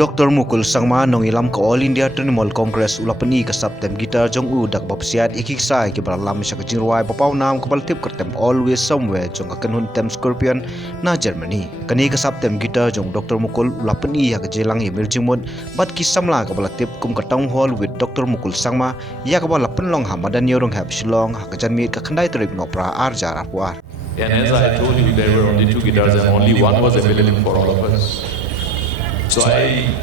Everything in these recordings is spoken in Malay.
Dr. Mukul Sangma nong ilam ko All India Trinamool Congress ulapani ka saptem gitar jong u dak bapsiat ikiksai ki baralam sa kajingruai papaw nam kabaltip kertem always somewhere jong akanhun tem Scorpion na Germany. Kani ka saptem gitar jong Dr. Mukul ulapani ya kajelang imir jingmod bat ki samla kabaltip kum ka town hall with Dr. Mukul Sangma ya ka balapan long hamadan yorong hab shilong hakajanmi ka khandai trip no pra arjar arpuar. And as I told you, there were only two guitars and only one was available for all of us. So I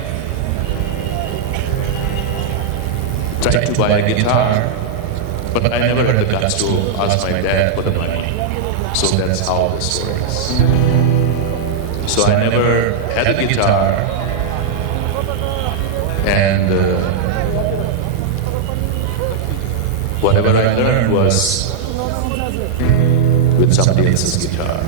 tried to buy a guitar, but I never had the guts to ask my dad for the money. So that's how the story is. So I never had a guitar, and whatever I learned was with somebody else's guitar.